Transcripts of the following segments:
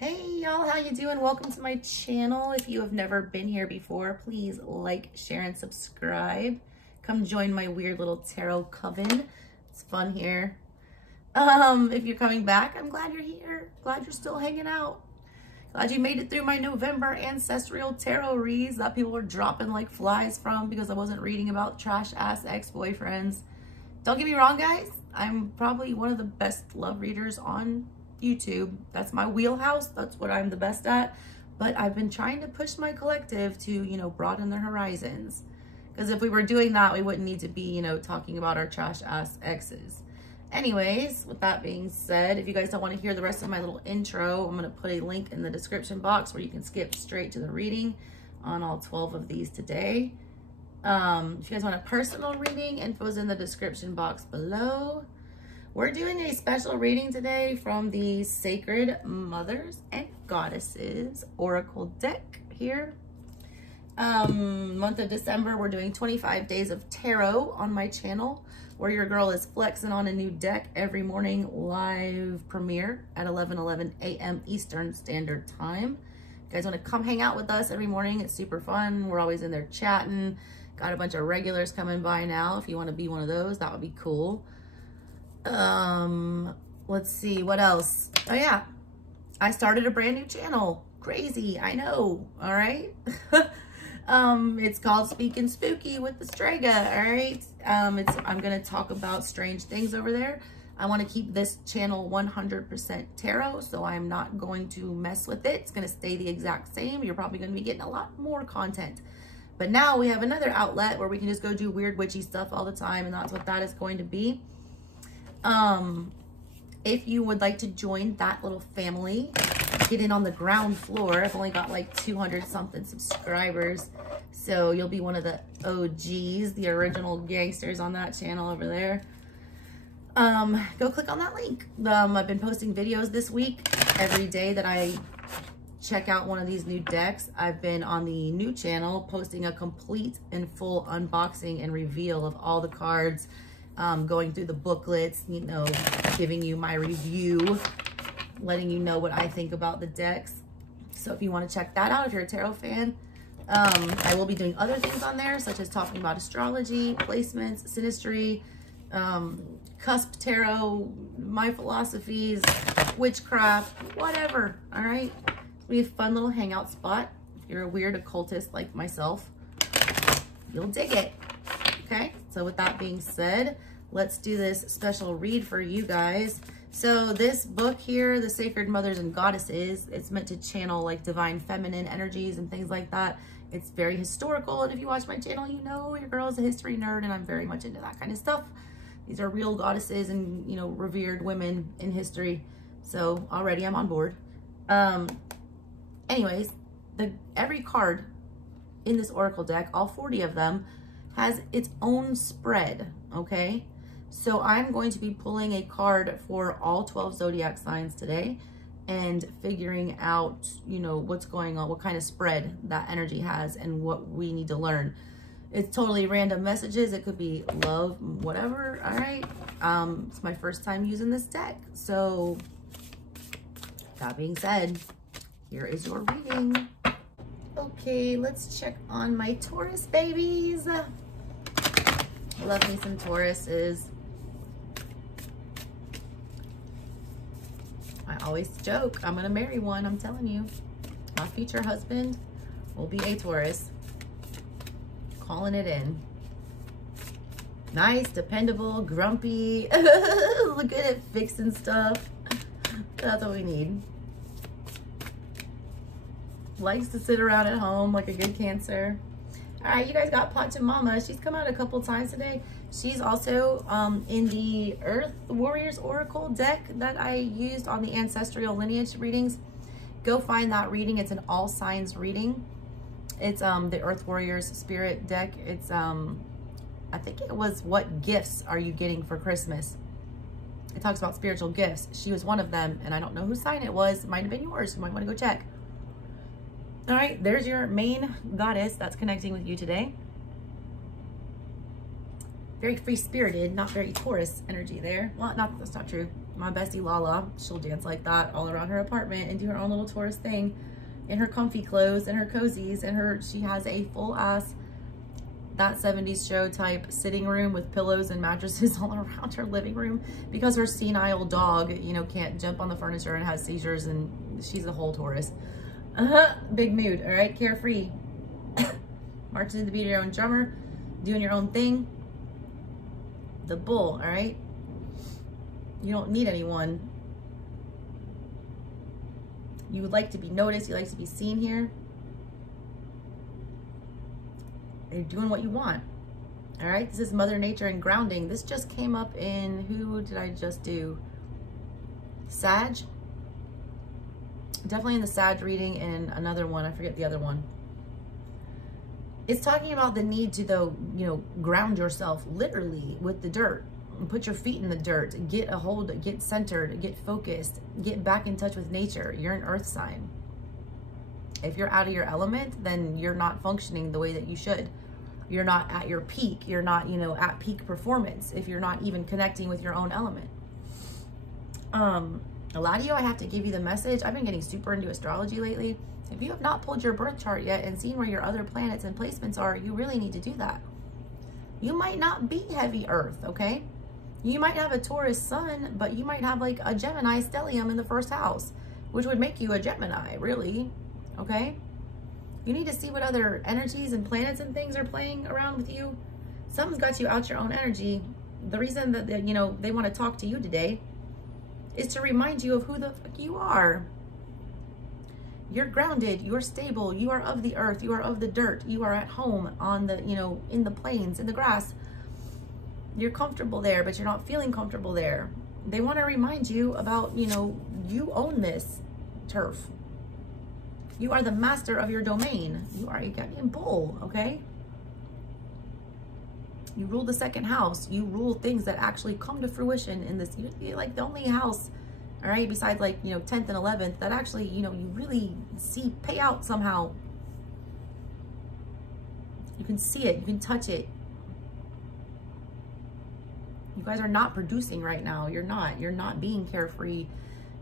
Hey y'all, how you doing? Welcome to my channel. If you have never been here before, please like, share, and subscribe. Come join my weird little tarot coven. It's fun here. If you're coming back, I'm glad you're here. Glad you're still hanging out. Glad you made it through my November ancestral tarot reads that people were dropping like flies from because I wasn't reading about trash ass ex-boyfriends. Don't get me wrong, guys. I'm probably one of the best love readers on YouTube. That's my wheelhouse. That's what I'm the best at. But I've been trying to push my collective to, you know, broaden their horizons. Because if we were doing that, we wouldn't need to be, you know, talking about our trash ass exes. Anyways, with that being said, if you guys don't want to hear the rest of my little intro, I'm going to put a link in the description box where you can skip straight to the reading on all 12 of these today. If you guys want a personal reading, info's in the description box below. We're doing a special reading today from the Sacred Mothers and Goddesses Oracle deck here. Month of December, we're doing 25 days of tarot on my channel, where your girl is flexing on a new deck every morning, live premiere at 11:11 a.m. Eastern Standard Time. You guys want to come hang out with us every morning? It's super fun. We're always in there chatting. Got a bunch of regulars coming by now. If you want to be one of those, that would be cool. Let's see what else. Oh yeah, I started a brand new channel. Crazy, I know. All right. It's called Speaking Spooky with the Strega. All right. I'm gonna talk about strange things over there. I want to keep this channel 100% tarot, so I'm not going to mess with it. It's gonna stay the exact same. You're probably gonna be getting a lot more content. But now we have another outlet where we can just go do weird witchy stuff all the time, and that's what that is going to be. If you would like to join that little family, get in on the ground floor. I've only got like 200 something subscribers, so you'll be one of the OGs, the original gangsters on that channel over there. Go click on that link. I've been posting videos this week every day that I check out one of these new decks. I've been on the new channel posting a complete and full unboxing and reveal of all the cards, going through the booklets, you know, giving you my review, letting you know what I think about the decks. So if you want to check that out, if you're a tarot fan, I will be doing other things on there, such as talking about astrology, placements, synastry, cusp tarot, my philosophies, witchcraft, whatever. All right. It'll be a fun little hangout spot. If you're a weird occultist like myself, you'll dig it. Okay. So with that being said, let's do this special read for you guys. So this book here, The Sacred Mothers and Goddesses, it's meant to channel like divine feminine energies and things like that. It's very historical, and if you watch my channel, you know your girl is a history nerd, and I'm very much into that kind of stuff. These are real goddesses and, you know, revered women in history. So already I'm on board. Anyways, every card in this oracle deck, all 40 of them, has its own spread, okay? So I'm going to be pulling a card for all 12 zodiac signs today and figuring out, you know, what's going on, what kind of spread that energy has and what we need to learn. It's totally random messages. It could be love, whatever, all right? It's my first time using this deck. So that being said, here is your reading. Okay, let's check on my Taurus babies. Love me some Tauruses. I always joke, I'm gonna marry one, I'm telling you. My future husband will be a Taurus. Calling it in. Nice, dependable, grumpy, good at fixing stuff. That's what we need. Likes to sit around at home like a good Cancer. All right, you guys got Pachamama. She's come out a couple times today. She's also in the Earth Warriors Oracle deck that I used on the ancestral lineage readings. Go find that reading. It's an all signs reading. It's the Earth Warriors Spirit deck. It's I think it was What Gifts Are You Getting for Christmas? It talks about spiritual gifts. She was one of them, and I don't know whose sign it was. It might have been yours. You might want to go check. All right, there's your main goddess that's connecting with you today. Very free-spirited, not very Taurus energy there. Well, that's not true. My bestie Lala, she'll dance like that all around her apartment and do her own little Taurus thing in her comfy clothes and her cozies, and she has a full ass that 70s show type sitting room with pillows and mattresses all around her living room because her senile dog, you know, can't jump on the furniture and has seizures, and she's a whole Taurus. Big mood, all right? Carefree. Marching to the beat of your own drummer, doing your own thing. The bull, all right? You don't need anyone. You would like to be noticed. You like to be seen here. You're doing what you want. All right, this is Mother Nature and grounding. This just came up in, who did I just do? Sag. Definitely in the Sag reading, and another one, I forget the other one. It's talking about the need to, though, you know, ground yourself literally with the dirt. Put your feet in the dirt, get a hold, get centered, get focused, get back in touch with nature. You're an earth sign. If you're out of your element, then you're not functioning the way that you should. You're not at your peak. You're not, you know, at peak performance if you're not even connecting with your own element. A lot of you, I have to give you the message. I've been getting super into astrology lately. If you have not pulled your birth chart yet and seen where your other planets and placements are, you really need to do that. You might not be heavy earth, okay? You might have a Taurus sun, but you might have like a Gemini stellium in the first house, which would make you a Gemini, really, okay? You need to see what other energies and planets and things are playing around with you. Something's got you out your own energy. The reason that, you know, they want to talk to you today is to remind you of who the fuck you are. You're grounded, you're stable, you are of the earth, you are of the dirt, you are at home on the, you know, in the plains, in the grass. You're comfortable there, but you're not feeling comfortable there. They want to remind you about, you know, you own this turf. You are the master of your domain. You are a goddamn bull, okay? You rule the second house. You rule things that actually come to fruition in this. You're like the only house, all right, besides like, you know, 10th and 11th that actually, you know, you really see pay out somehow. You can see it. You can touch it. You guys are not producing right now. You're not being carefree.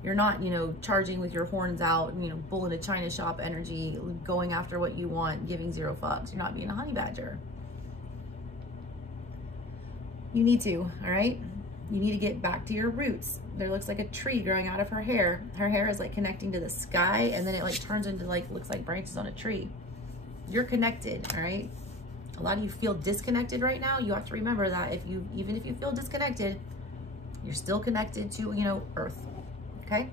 You're not, you know, charging with your horns out, you know, bull in a china shop energy, going after what you want, giving zero fucks. You're not being a honey badger. You need to, all right? You need to get back to your roots. There looks like a tree growing out of her hair. Her hair is like connecting to the sky, and then it like turns into like, looks like branches on a tree. You're connected, all right? A lot of you feel disconnected right now. You have to remember that even if you feel disconnected, you're still connected to, you know, earth, okay?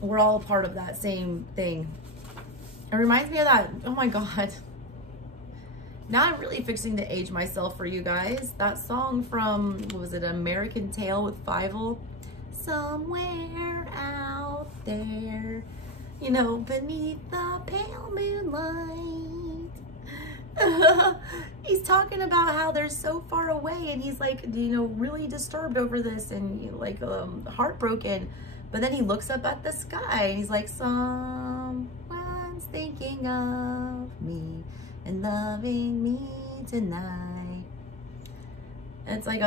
We're all a part of that same thing. It reminds me of that, oh my God. Now I'm really fixing to age myself for you guys. That song from, what was it, American Tail with Fievel? Somewhere out there, you know, beneath the pale moonlight. He's talking about how they're so far away, and he's like, you know, really disturbed over this and, you know, like heartbroken. But then he looks up at the sky and he's like, someone's thinking of me and loving me tonight. And it's like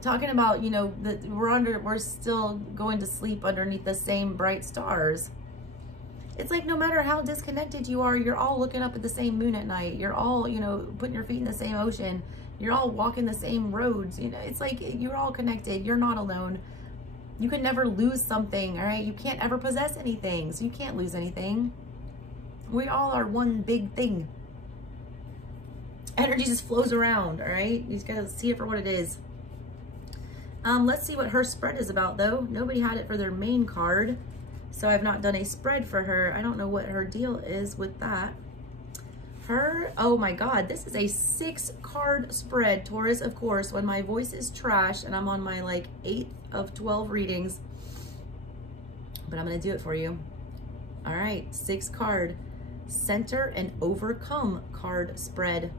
talking about, you know, that we're still going to sleep underneath the same bright stars. It's like no matter how disconnected you are, you're all looking up at the same moon at night. You're all, you know, putting your feet in the same ocean. You're all walking the same roads. You know, it's like you're all connected. You're not alone. You can never lose something, all right? You can't ever possess anything, so you can't lose anything. We all are one big thing. Energy just flows around, all right? You just gotta see it for what it is. Let's see what her spread is about, though. Nobody had it for their main card, so I've not done a spread for her. I don't know what her deal is with that. Oh my God, this is a 6-card spread, Taurus. Of course, when my voice is trash and I'm on my like 8 of 12 readings, but I'm gonna do it for you. All right, 6-card. Center and overcome card spread.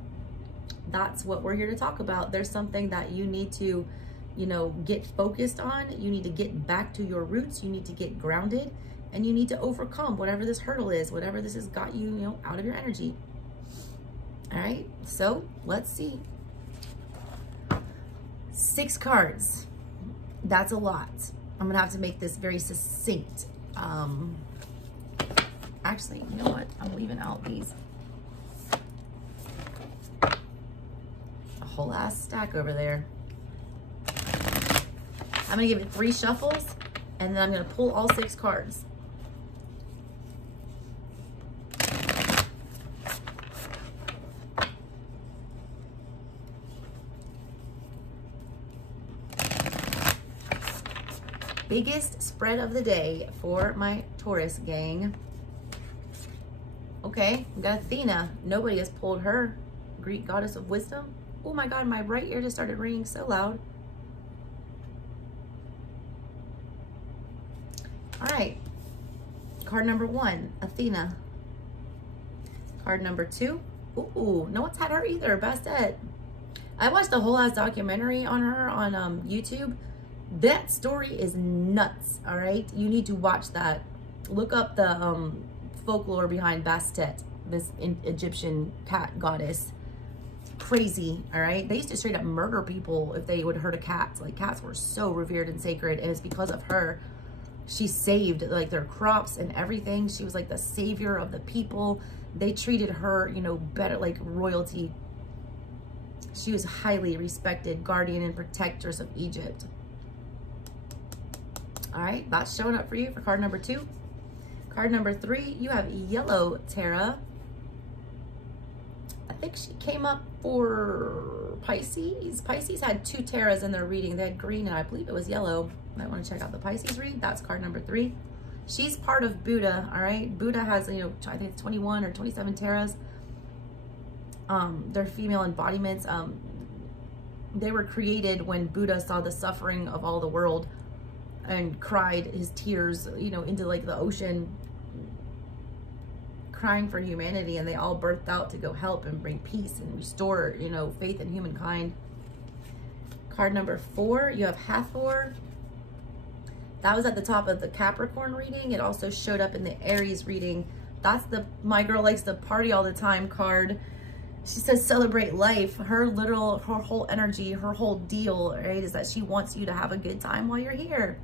That's what we're here to talk about. There's something that you need to, you know, get focused on. You need to get back to your roots. You need to get grounded, and you need to overcome whatever this hurdle is, whatever this has got you, you know, out of your energy. All right, so let's see. 6 cards. That's a lot. I'm gonna have to make this very succinct. Actually, you know what? I'm leaving out these. A whole ass stack over there. I'm gonna give it 3 shuffles, and then I'm gonna pull all 6 cards. Biggest spread of the day for my Taurus gang. Okay, we got Athena. Nobody has pulled her. Greek goddess of wisdom. Oh my God, my right ear just started ringing so loud. All right, card number 1, Athena. Card number 2, ooh, no one's had her either, Bastet. I watched the whole ass documentary on her on YouTube. That story is nuts, all right? You need to watch that. Look up the folklore behind Bastet, this Egyptian cat goddess. Crazy, all right? They used to straight up murder people if they would hurt a cat. Like, cats were so revered and sacred, and it's because of her. She saved like their crops and everything. She was like the savior of the people. They treated her, you know, better, like royalty. She was highly respected guardian and protectress of Egypt. All right, that's showing up for you for card number 2. Card number 3, you have yellow Tara. I think she came up for Pisces. Pisces had 2 Taras in their reading. They had green and I believe it was yellow. Might want to check out the Pisces read. That's card number 3. She's part of Buddha, all right? Buddha has, you know, I think it's 21 or 27 Taras. They're female embodiments. They were created when Buddha saw the suffering of all the world and cried his tears, you know, into like the ocean, crying for humanity, and they all birthed out to go help and bring peace and restore, you know, faith in humankind. Card number 4, you have Hathor. That was at the top of the Capricorn reading. It also showed up in the Aries reading. That's the my girl likes to party all the time card. She says celebrate life. Her whole energy, her whole deal, right, is that she wants you to have a good time while you're here.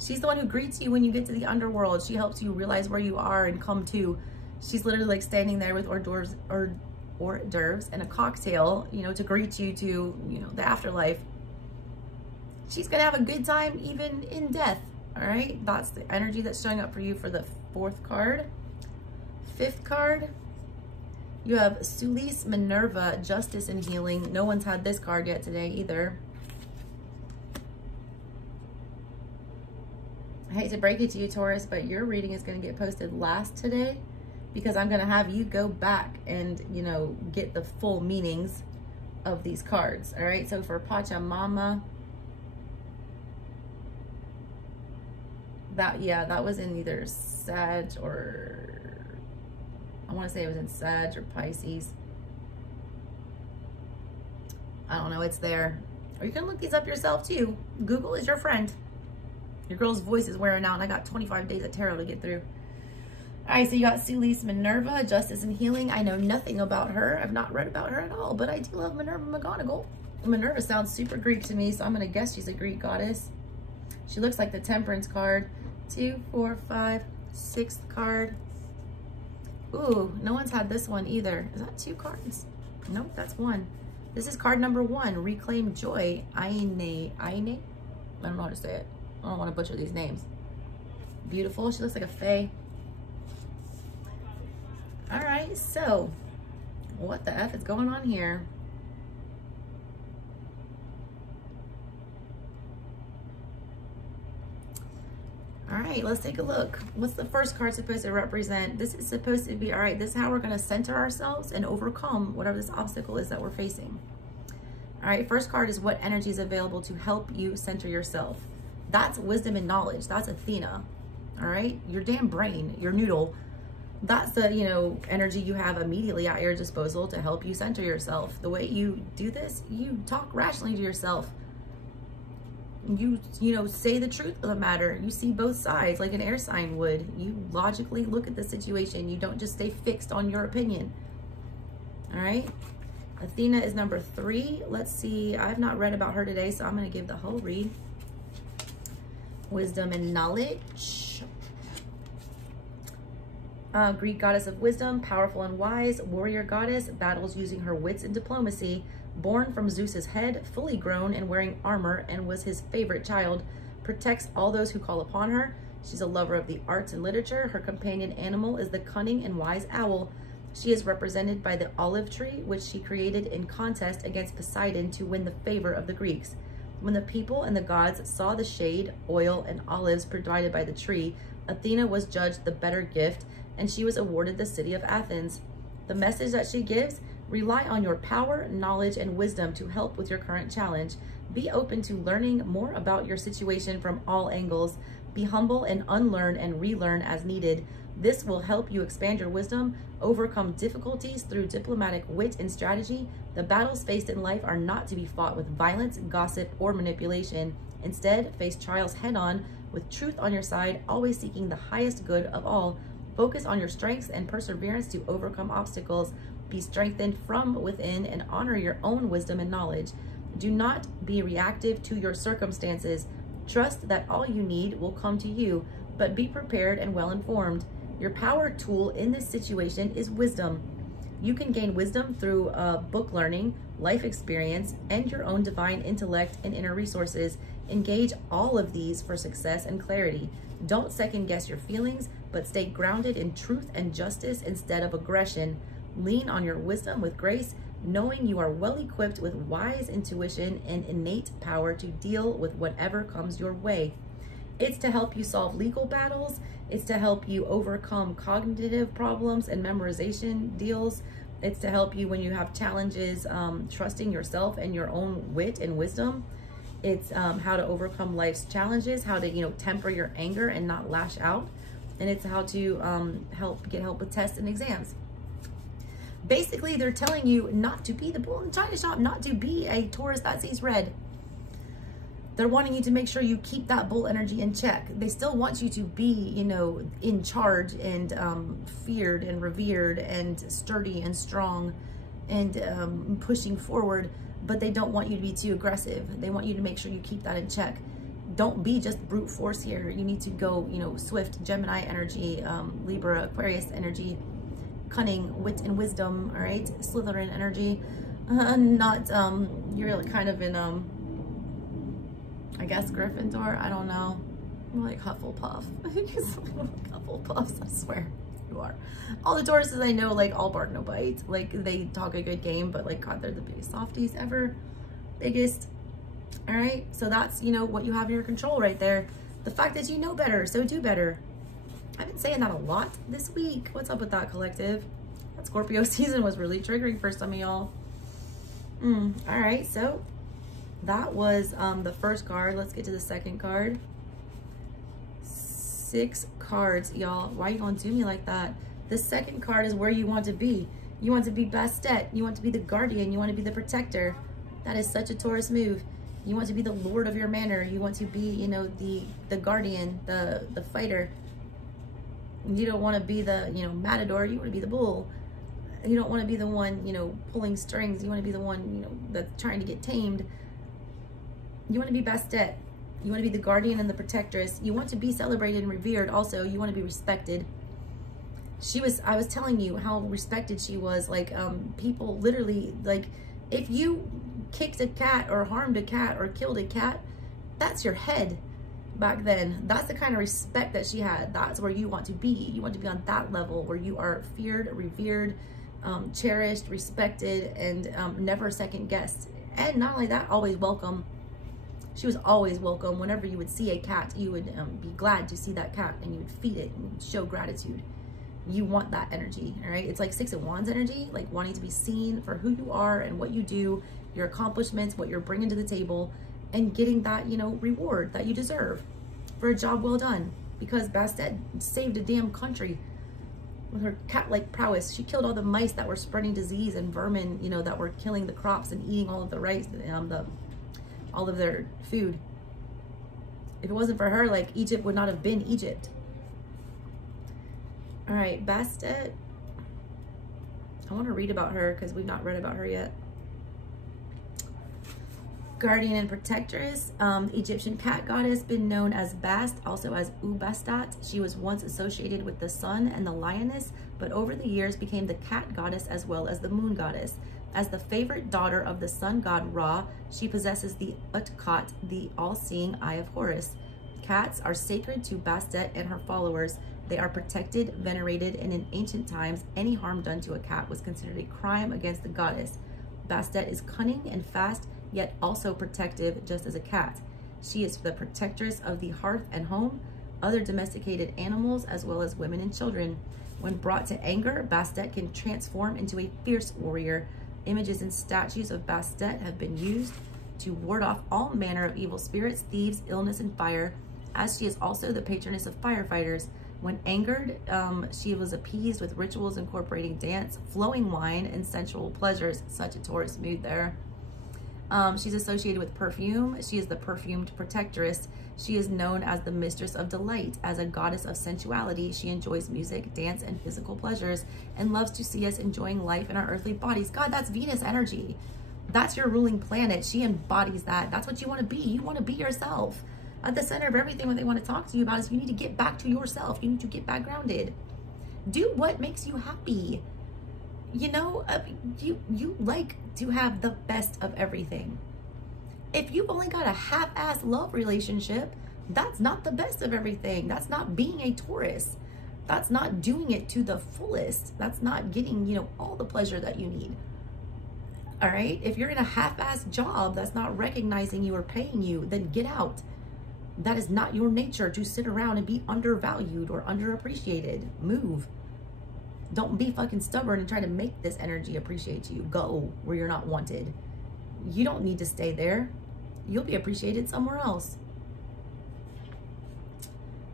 She's the one who greets you when you get to the underworld. She helps you realize where you are and come to. She's literally like standing there with hors d'oeuvres and a cocktail, you know, to greet you to, you know, the afterlife. She's gonna have a good time even in death, all right? That's the energy that's showing up for you for the 4th card. 5th card, you have Sulis Minerva, Justice and Healing. No one's had this card yet today either. I hate to break it to you, Taurus, but your reading is gonna get posted last today because I'm gonna have you go back and, you know, get the full meanings of these cards, all right? So for Pachamama, that was in either Sag or, I want to say it was in Sag or Pisces. I don't know, it's there. Or you can look these up yourself too. Google is your friend. Your girl's voice is wearing out and I got 25 days of tarot to get through. All right, so you got Sulis Minerva, Justice and Healing. I know nothing about her. I've not read about her at all, but I do love Minerva McGonagall. Minerva sounds super Greek to me, so I'm gonna guess she's a Greek goddess. She looks like the Temperance card. 2, 4, 5, 6th card. Ooh, no one's had this one either. Is that 2 cards? Nope, that's 1. This is card number 1, Reclaim Joy. Aine. I don't know how to say it. I don't want to butcher these names. Beautiful. She looks like a fae. All right, so what the F is going on here? All right, let's take a look. What's the first card supposed to represent? This is supposed to be, all right, this is how we're going to center ourselves and overcome whatever this obstacle is that we're facing. All right, first card is what energy is available to help you center yourself. That's wisdom and knowledge. That's Athena. All right, your damn brain, your noodle. That's the, you know, energy you have immediately at your disposal to help you center yourself. The way you do this, you talk rationally to yourself. You know, say the truth of the matter. You see both sides like an air sign would. You logically look at the situation. You don't just stay fixed on your opinion. All right. Athena is number 3. Let's see. I've not read about her today, so I'm going to give the whole read. Wisdom and knowledge. Greek goddess of wisdom, powerful and wise, warrior goddess, battles using her wits and diplomacy, born from Zeus's head, fully grown and wearing armor, and was his favorite child, protects all those who call upon her. She's a lover of the arts and literature. Her companion animal is the cunning and wise owl. She is represented by the olive tree, which she created in contest against Poseidon to win the favor of the Greeks. When the people and the gods saw the shade, oil, and olives provided by the tree, Athena was judged the better gift, and she was awarded the city of Athens. The message that she gives: rely on your power, knowledge, and wisdom to help with your current challenge. Be open to learning more about your situation from all angles. Be humble and unlearn and relearn as needed. This will help you expand your wisdom, overcome difficulties through diplomatic wit and strategy. The battles faced in life are not to be fought with violence, gossip, or manipulation. Instead, face trials head-on with truth on your side, always seeking the highest good of all. Focus on your strengths and perseverance to overcome obstacles. Be strengthened from within and honor your own wisdom and knowledge. Do not be reactive to your circumstances. Trust that all you need will come to you, but be prepared and well-informed. Your power tool in this situation is wisdom. You can gain wisdom through book learning, life experience, and your own divine intellect and inner resources. Engage all of these for success and clarity. Don't second guess your feelings, but stay grounded in truth and justice instead of aggression. Lean on your wisdom with grace, knowing you are well equipped with wise intuition and innate power to deal with whatever comes your way. It's to help you solve legal battles. It's to help you overcome cognitive problems and memorization deals. It's to help you when you have challenges, trusting yourself and your own wit and wisdom. It's how to overcome life's challenges, how to, temper your anger and not lash out. And it's how to get help with tests and exams. Basically, they're telling you not to be the bull in the china shop, not to be a Taurus that sees red. They're wanting you to make sure you keep that bull energy in check. They still want you to be, in charge and feared and revered and sturdy and strong and pushing forward, but they don't want you to be too aggressive. They want you to make sure you keep that in check. Don't be just brute force here. You need to go, swift Gemini energy, Libra, Aquarius energy, cunning, wit, and wisdom, all right? Slytherin energy, not, you're kind of in, I guess Gryffindor, I don't know. You're like Hufflepuff. Hufflepuffs, I swear you are. All the Tauruses I know, all bark, no bite. They talk a good game, but God, they're the biggest softies ever. Biggest. All right, so that's, what you have in your control right there. The fact that you know better, so do better. I've been saying that a lot this week. What's up with that, collective? That Scorpio season was really triggering for some of y'all. All right, so that was the first card. Let's get to the second card. 6 cards, y'all. Why you gonna do me like that? The second card is where you want to be. You want to be Bastet. You want to be the guardian. You want to be the protector. That is such a Taurus move. You want to be the lord of your manor. You want to be, the guardian, the fighter. You don't want to be the, matador. You want to be the bull. You don't want to be the one, pulling strings. You want to be the one, that's trying to get tamed. You want to be Bastet. You want to be the guardian and the protectress. You want to be celebrated and revered. Also, you want to be respected. I was telling you how respected she was. People literally, if you kicked a cat or harmed a cat or killed a cat, that's your head back then. That's the kind of respect that she had. That's where you want to be. You want to be on that level where you are feared, revered, cherished, respected, and never second guessed. And not only that, always welcome. She was always welcome. Whenever you would see a cat, you would be glad to see that cat and you would feed it and show gratitude. You want that energy, all right? It's like 6 of Wands energy, wanting to be seen for who you are and what you do, your accomplishments, what you're bringing to the table, and getting that, reward that you deserve for a job well done. Because Bastet saved a damn country with her cat-like prowess. She killed all the mice that were spreading disease and vermin, that were killing the crops and eating all of the rice and all of their food. If it wasn't for her, Egypt would not have been Egypt. All right, Bastet. I want to read about her because we've not read about her yet. Guardian and protectress, Egyptian cat goddess, been known as Bast, also as Ubastat. She was once associated with the sun and the lioness, but over the years became the cat goddess as well as the moon goddess. As the favorite daughter of the sun god Ra, she possesses the Utkat, the all-seeing eye of Horus. Cats are sacred to Bastet and her followers. They are protected, venerated, and in ancient times, any harm done to a cat was considered a crime against the goddess. Bastet is cunning and fast, yet also protective, just as a cat. She is the protectress of the hearth and home, other domesticated animals, as well as women and children. When brought to anger, Bastet can transform into a fierce warrior. Images and statues of Bastet have been used to ward off all manner of evil spirits, thieves, illness, and fire, as she is also the patroness of firefighters. When angered, she was appeased with rituals incorporating dance, flowing wine, and sensual pleasures. Such a Taurus mood there. She's associated with perfume. She is the perfumed protectress. She is known as the mistress of delight. As a goddess of sensuality, she enjoys music, dance, and physical pleasures, and loves to see us enjoying life in our earthly bodies. God, that's Venus energy. That's your ruling planet. She embodies that. That's what you want to be. You want to be yourself. At the center of everything, what they want to talk to you about is you need to get back to yourself. You need to get back grounded. Do what makes you happy. You know, you like to have the best of everything. If you've only got a half-ass love relationship, that's not the best of everything. That's not being a Taurus. That's not doing it to the fullest. That's not getting, you know, all the pleasure that you need. All right? If you're in a half-ass job that's not recognizing you or paying you, then get out. That is not your nature to sit around and be undervalued or underappreciated. Move. Don't be fucking stubborn and try to make this energy appreciate you. Go where you're not wanted. You don't need to stay there. You'll be appreciated somewhere else.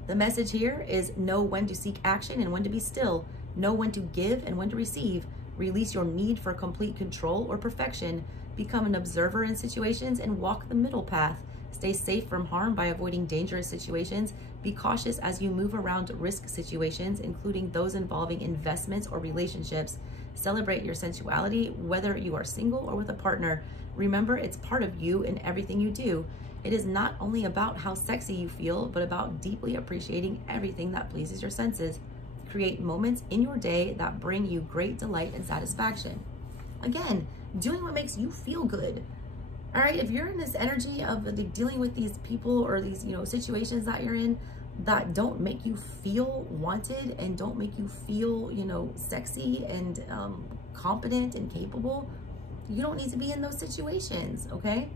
The message here is know when to seek action and when to be still. Know when to give and when to receive. Release your need for complete control or perfection. Become an observer in situations and walk the middle path. Stay safe from harm by avoiding dangerous situations. Be cautious as you move around risk situations, including those involving investments or relationships. Celebrate your sensuality, whether you are single or with a partner. Remember, it's part of you in everything you do. It is not only about how sexy you feel, but about deeply appreciating everything that pleases your senses. Create moments in your day that bring you great delight and satisfaction. Again, doing what makes you feel good. All right, if you're in this energy of dealing with these people or these, you know, situations that you're in that don't make you feel wanted and don't make you feel, you know, sexy and competent and capable, you don't need to be in those situations, okay?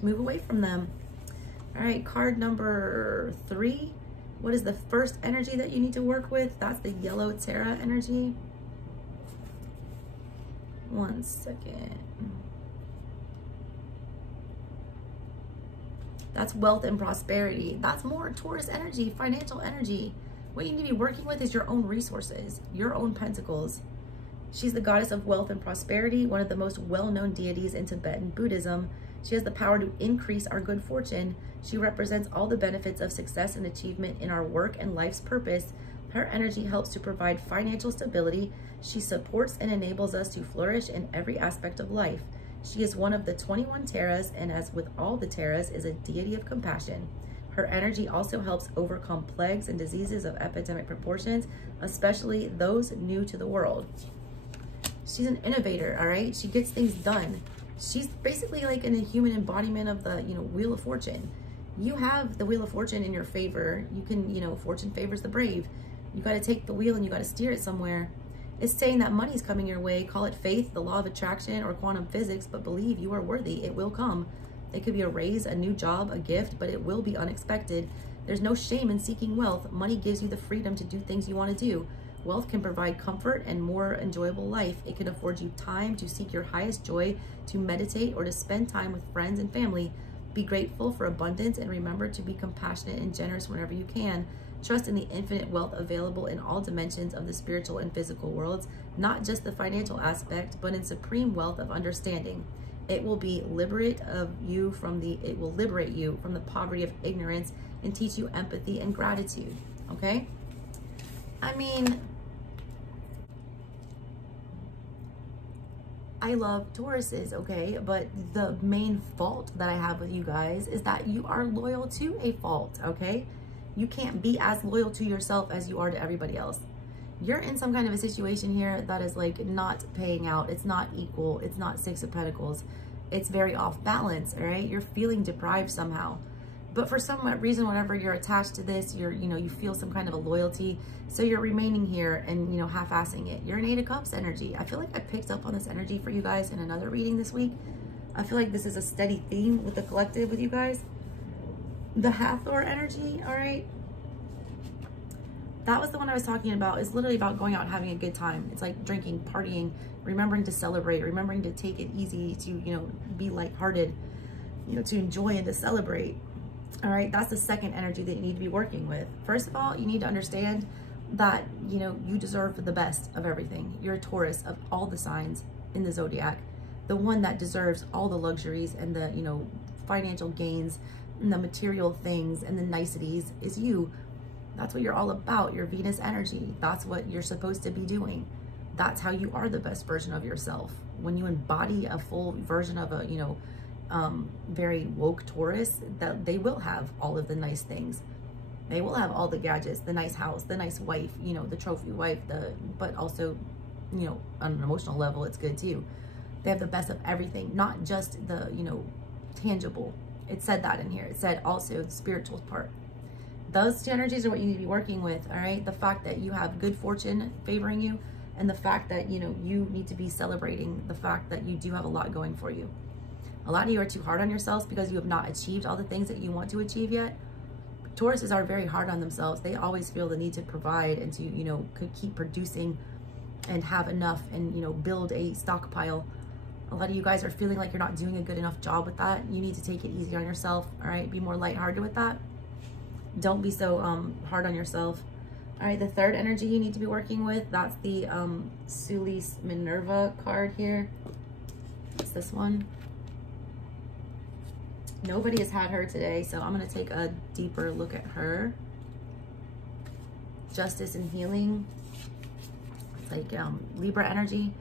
Move away from them. All right, card number 3. What is the first energy that you need to work with? That's the yellow Terra energy. One second. That's wealth and prosperity. That's more Taurus energy, financial energy. What you need to be working with is your own resources, your own pentacles. She's the goddess of wealth and prosperity, one of the most well-known deities in Tibetan Buddhism. She has the power to increase our good fortune. She represents all the benefits of success and achievement in our work and life's purpose. Her energy helps to provide financial stability. She supports and enables us to flourish in every aspect of life. She is one of the 21 Terras, and as with all the Terras, is a deity of compassion. Her energy also helps overcome plagues and diseases of epidemic proportions, especially those new to the world. She's an innovator, all right? She gets things done. She's basically like a human embodiment of the, you know, Wheel of Fortune. You have the Wheel of Fortune in your favor. You can, you know, fortune favors the brave. You got to take the wheel and you got to steer it somewhere. It's saying that money's coming your way. Call it faith, the law of attraction, or quantum physics, but believe you are worthy. It will come. It could be a raise, a new job, a gift, but it will be unexpected. There's no shame in seeking wealth. Money gives you the freedom to do things you want to do. Wealth can provide comfort and more enjoyable life. It can afford you time to seek your highest joy, to meditate, or to spend time with friends and family. Be grateful for abundance and remember to be compassionate and generous whenever you can. Trust in the infinite wealth available in all dimensions of the spiritual and physical worlds, not just the financial aspect, but in supreme wealth of understanding. It will liberate you from the poverty of ignorance and teach you empathy and gratitude. Okay? I mean, I love Tauruses, okay? But the main fault that I have with you guys is that you are loyal to a fault, okay? You can't be as loyal to yourself as you are to everybody else. You're in some kind of a situation here that is like not paying out. It's not equal. It's not Six of Pentacles. It's very off balance, all right? You're feeling deprived somehow. But for some reason, whenever you're attached to this, you feel some kind of a loyalty. So you're remaining here and, half-assing it. You're an Eight of Cups energy. I feel like I picked up on this energy for you guys in another reading this week. I feel like this is a steady theme with the collective with you guys. The Hathor energy, all right? That was the one I was talking about. It's literally about going out and having a good time. It's like drinking, partying, remembering to celebrate, remembering to take it easy, to, be lighthearted, to enjoy and to celebrate. All right, that's the second energy that you need to be working with. First of all, you need to understand that, you deserve the best of everything. You're a Taurus of all the signs in the zodiac. The one that deserves all the luxuries and the, financial gains and the material things and the niceties is you. That's what you're all about, your Venus energy. That's what you're supposed to be doing. That's how you are the best version of yourself. When you embody a full version of a, very woke Taurus, that they will have all of the nice things. They will have all the gadgets, the nice house, the nice wife, the trophy wife, but also, on an emotional level, it's good too. They have the best of everything, not just the, tangible. It said that in here. It said also the spiritual part. Those two energies are what you need to be working with, all right? The fact that you have good fortune favoring you, and the fact that, you need to be celebrating the fact that you do have a lot going for you. A lot of you are too hard on yourselves because you have not achieved all the things that you want to achieve yet. Tauruses are very hard on themselves. They always feel the need to provide and to, could keep producing and have enough and, build a stockpile. A lot of you guys are feeling like you're not doing a good enough job with that. You need to take it easy on yourself, all right? Be more lighthearted with that. Don't be so hard on yourself. All right, the third energy you need to be working with, that's the Sulis Minerva card here. It's this one. Nobody has had her today, so I'm going to take a deeper look at her. Justice and healing. It's like Libra energy.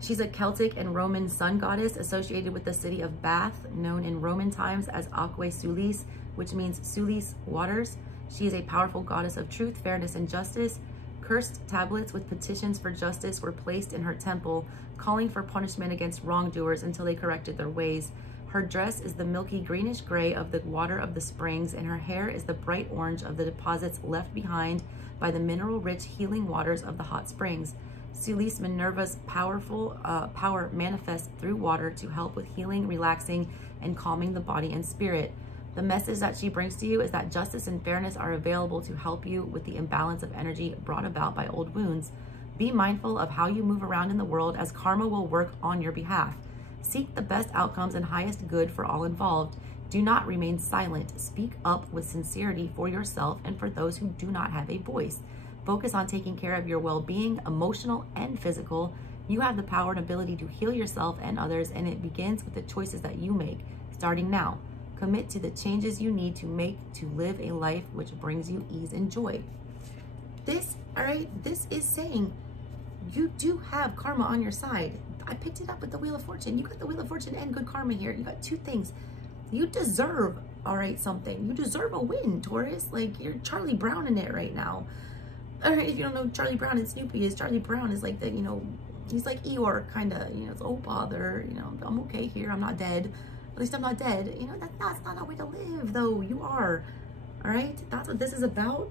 She's a Celtic and Roman sun goddess associated with the city of Bath, known in Roman times as Aquae Sulis, which means Sulis waters. She is a powerful goddess of truth, fairness, and justice. Cursed tablets with petitions for justice were placed in her temple, calling for punishment against wrongdoers until they corrected their ways. Her dress is the milky greenish gray of the water of the springs, and her hair is the bright orange of the deposits left behind by the mineral-rich healing waters of the hot springs. Sulis Minerva's power manifests through water to help with healing, relaxing, and calming the body and spirit. The message that she brings to you is that justice and fairness are available to help you with the imbalance of energy brought about by old wounds. Be mindful of how you move around in the world, as karma will work on your behalf. Seek the best outcomes and highest good for all involved. Do not remain silent. Speak up with sincerity for yourself and for those who do not have a voice. Focus on taking care of your well-being, emotional and physical. You have the power and ability to heal yourself and others, and it begins with the choices that you make, starting now. Commit to the changes you need to make to live a life which brings you ease and joy. This, all right, this is saying you do have karma on your side. I picked it up with the Wheel of Fortune. You got the Wheel of Fortune and good karma here. You got two things. You deserve, all right, something. You deserve a win, Taurus. Like, you're Charlie Brown in it right now. All right, if you don't know Charlie Brown and Snoopy is, Charlie Brown is like the, he's like Eeyore, kind of, it's oh bother, I'm okay here. I'm not dead. At least I'm not dead. That's not a way to live, though. You are. All right? That's what this is about.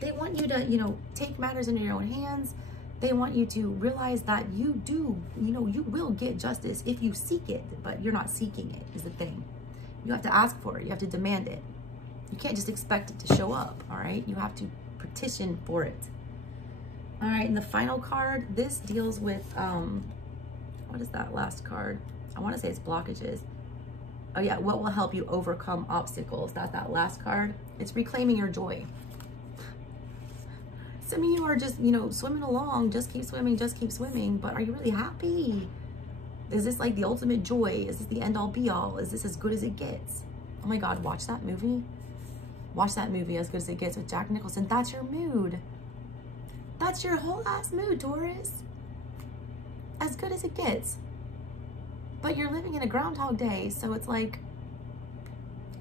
They want you to, take matters into your own hands. They want you to realize that you do, you will get justice if you seek it, but you're not seeking it is the thing. You have to ask for it. You have to demand it. You can't just expect it to show up, all right? You have to petition for it. All right, and the final card, this deals with, what is that last card? I want to say it's blockages. Oh yeah, what will help you overcome obstacles? That's that last card. It's reclaiming your joy. Some of you are just, swimming along, just keep swimming, but are you really happy? Is this like the ultimate joy? Is this the end all be all? Is this as good as it gets? Oh my God, watch that movie. Watch that movie, As Good as It Gets, with Jack Nicholson. That's your mood. That's your whole ass mood, Taurus. As good as it gets. But you're living in a Groundhog Day, so it's like,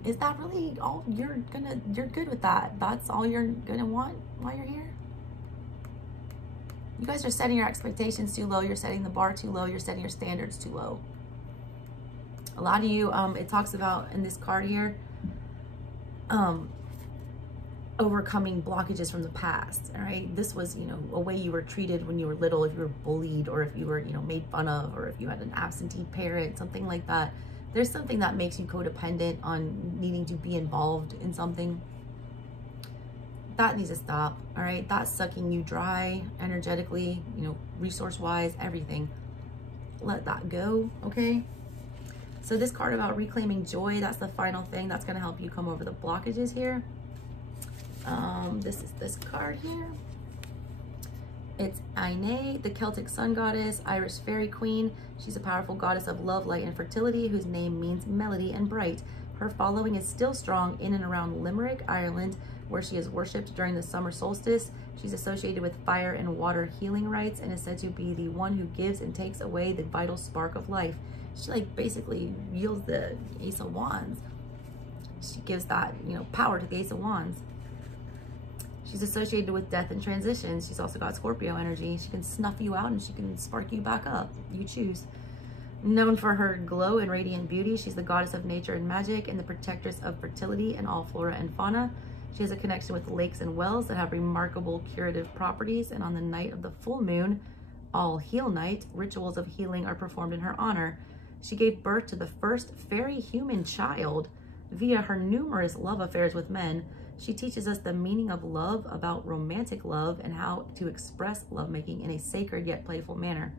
is that really all you're good with that? That's all you're gonna want while you're here? You guys are setting your expectations too low. You're setting the bar too low. You're setting your standards too low. A lot of you, it talks about in this card here, overcoming blockages from the past, all right? This was, you know, a way you were treated when you were little, if you were bullied, or if you were, you know, made fun of, or if you had an absentee parent, something like that. There's something that makes you codependent on needing to be involved in something. That needs to stop, all right? That's sucking you dry energetically, you know, resource-wise, everything. Let that go, okay? So this card about reclaiming joy, that's the final thing that's gonna help you come over the blockages here. This is this card here. It's Aine, the Celtic sun goddess, Irish fairy queen. She's a powerful goddess of love, light, and fertility, whose name means melody and bright. Her following is still strong in and around Limerick, Ireland, where she is worshipped during the summer solstice. She's associated with fire and water healing rites and is said to be the one who gives and takes away the vital spark of life. She like basically yields the Ace of Wands. She gives that, you know, power to the Ace of Wands. She's associated with death and transitions. She's also got Scorpio energy. She can snuff you out and she can spark you back up. You choose. Known for her glow and radiant beauty, she's the goddess of nature and magic and the protectress of fertility and all flora and fauna. She has a connection with lakes and wells that have remarkable curative properties, and on the night of the full moon, All Heal Night, rituals of healing are performed in her honor. She gave birth to the first fairy human child via her numerous love affairs with men. She teaches us the meaning of love, about romantic love, and how to express lovemaking in a sacred yet playful manner.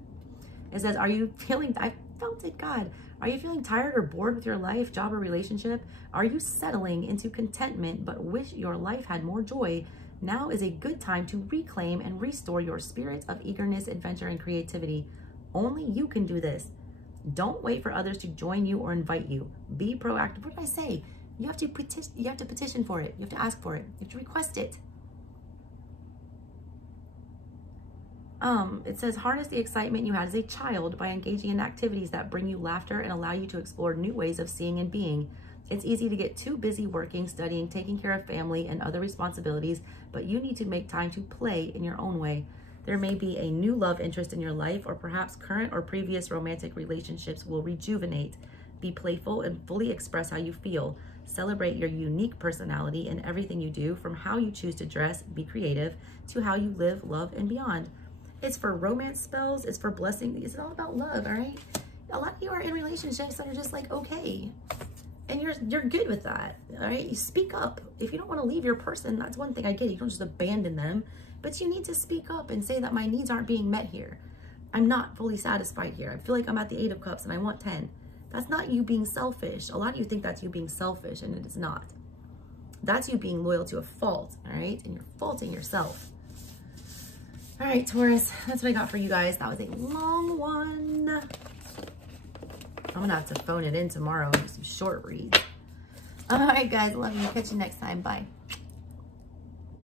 It says, are you feeling, I felt it, God. Are you feeling tired or bored with your life, job, or relationship? Are you settling into contentment but wish your life had more joy? Now is a good time to reclaim and restore your spirit of eagerness, adventure, and creativity. Only you can do this. Don't wait for others to join you or invite you. Be proactive. What did I say? You have to petition for it. You have to ask for it. You have to request it. It says, harness the excitement you had as a child by engaging in activities that bring you laughter and allow you to explore new ways of seeing and being. It's easy to get too busy working, studying, taking care of family and other responsibilities, but you need to make time to play in your own way. There may be a new love interest in your life, or perhaps current or previous romantic relationships will rejuvenate. Be playful and fully express how you feel. Celebrate your unique personality in everything you do, from how you choose to dress, be creative, to how you live, love, and beyond. It's for romance spells. It's for blessing. It's all about love, all right? A lot of you are in relationships that are just like, okay. And you're good with that, all right? You speak up. If you don't want to leave your person, that's one thing I get. You don't just abandon them, but you need to speak up and say that my needs aren't being met here. I'm not fully satisfied here. I feel like I'm at the 8 of Cups and I want 10. That's not you being selfish. A lot of you think that's you being selfish, and it is not. That's you being loyal to a fault, all right? And you're faulting yourself. All right, Taurus, that's what I got for you guys. That was a long one. I'm gonna have to phone it in tomorrow and do some short reads. All right, guys, love you. Catch you next time. Bye.